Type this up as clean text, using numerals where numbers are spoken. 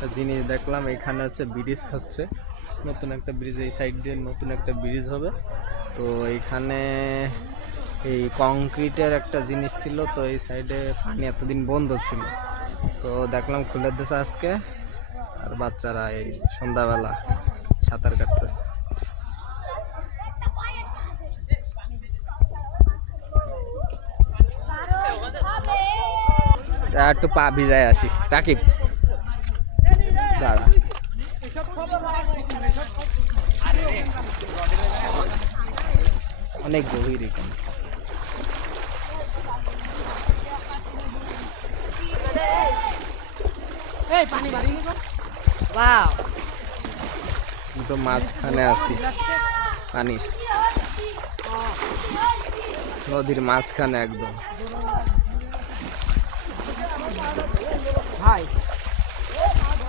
একটা জিনিস দেখলাম, এখানে হচ্ছে ব্রিজ হচ্ছে, নতুন একটা ব্রিজ, এই সাইড দিয়ে নতুন একটা ব্রিজ হবে। তো এইখানে এই কংক্রিটের একটা জিনিস ছিল, তো এই সাইডে পানি এতদিন বন্ধ ছিল, তো দেখলাম খুলে দিয়েছে আজকে। আর বাচ্চারা এই সন্ধ্যাবেলা সাঁতার কাটতেছে। একটু পা ভিজায় আসি, রাকিব দাঁড়া। অনেক গভীর এখানে। তো মাঝখানে আছি, পানির নদীর মাঝখানে একদম। ভাই